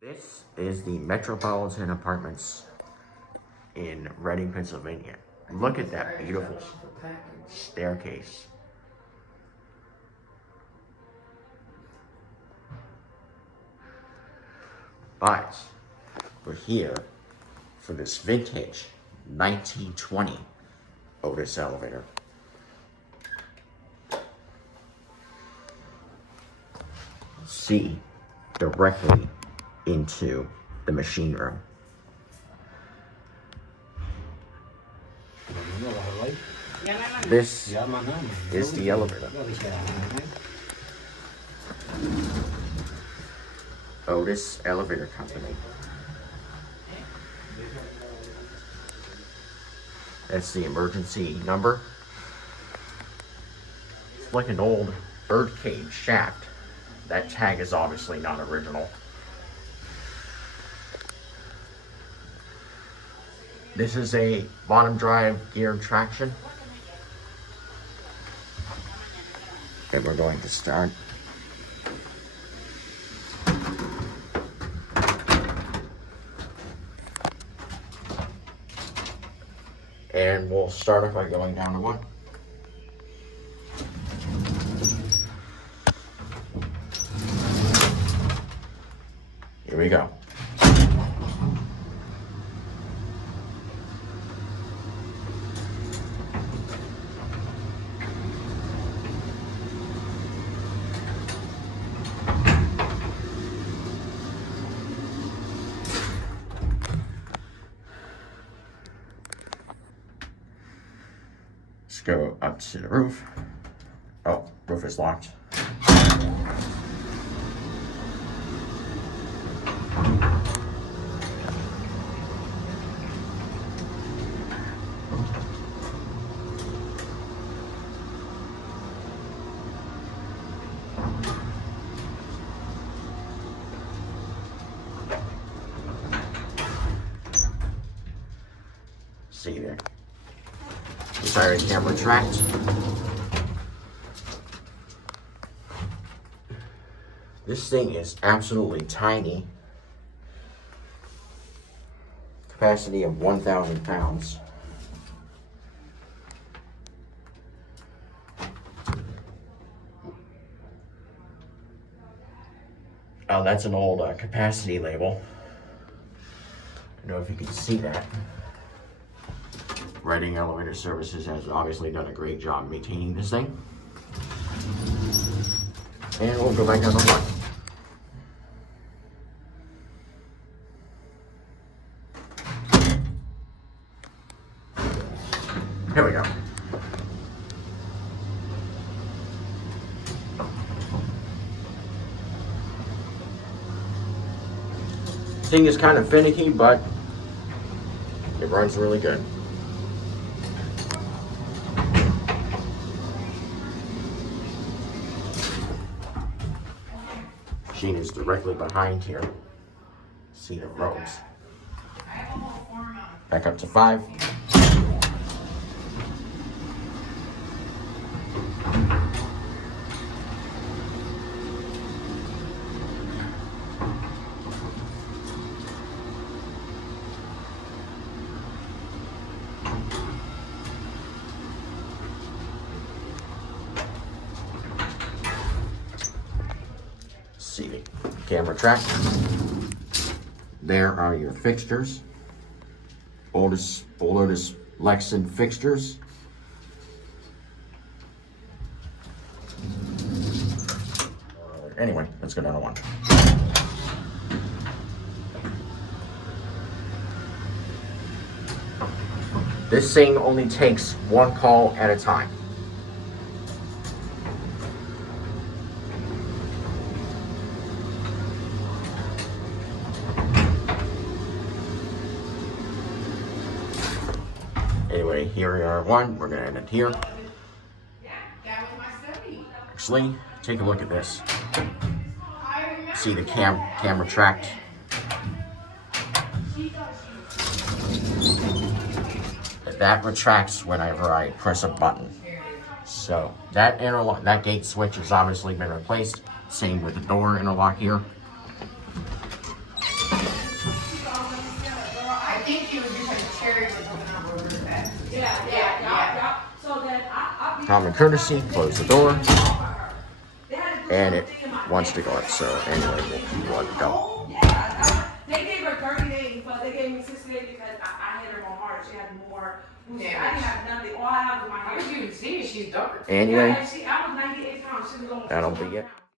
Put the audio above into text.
This is the Metropolitan Apartments in Reading, Pennsylvania. Look at that beautiful staircase. But we're here for this vintage 1920 OTIS elevator. See directly into the machine room. This is the elevator. OTIS Elevator Company. That's the emergency number. It's like an old birdcage shaft. That tag is obviously not original. This is a bottom drive gear traction. And we're going to start. And we'll start it by going down to 1. Here we go. Let's go up to the roof. Oh, roof is locked. See there. Sorry, camera tracked. This thing is absolutely tiny. Capacity of 1,000 pounds. Oh, that's an old capacity label. I don't know if you can see that. Reading Elevator Services has obviously done a great job maintaining this thing. And we'll go back down the 1. Here we go. Thing is kind of finicky, but it runs really good. Machine is directly behind here. See the ropes. Back up to 5. See the camera track. There are your fixtures. Oldest Lexan fixtures. Anyway, let's go down to 1. This thing only takes 1 call at a time. Anyway, here we are 1. We're going to end it here. Actually, take a look at this. See the camera tracked. That retracts whenever I press a button. So that interlock, that gate switch has obviously been replaced. Same with the door interlock here. think she was just like cherry to put on her back. Yeah. So then I Common courtesy, close the door. And it wants to go up, so anyway, we'll let it go. Yeah, they gave her 30 days, but they gave me 60 days because I hit her more hard. She had more. I didn't have nothing. All I have was my hair. You can see she's dark. Anyway, I was 98 pounds. She was almost that'll be it.